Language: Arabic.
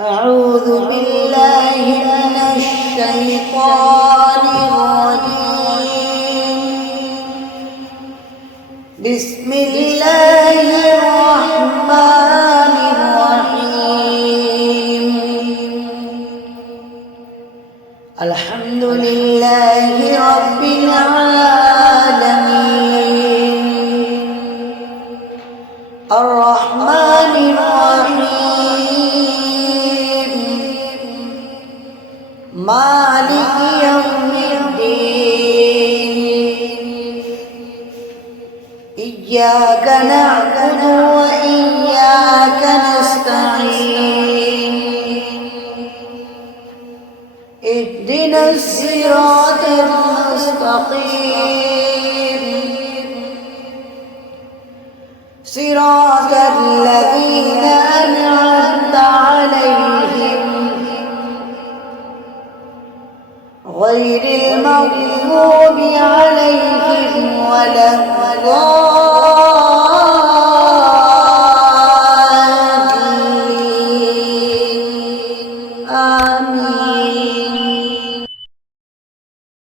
أعوذ بالله من الشيطان الرجيم. بسم الله الرحمن الرحيم. الحمد لله رب العالمين الرحمن الرحيم مالك يوم الدين. إياك نعبد وإياك نستعين. اهدنا الصراط المستقيم صراط الذين أنعمت عليهم غير المغضوب عليهم ولا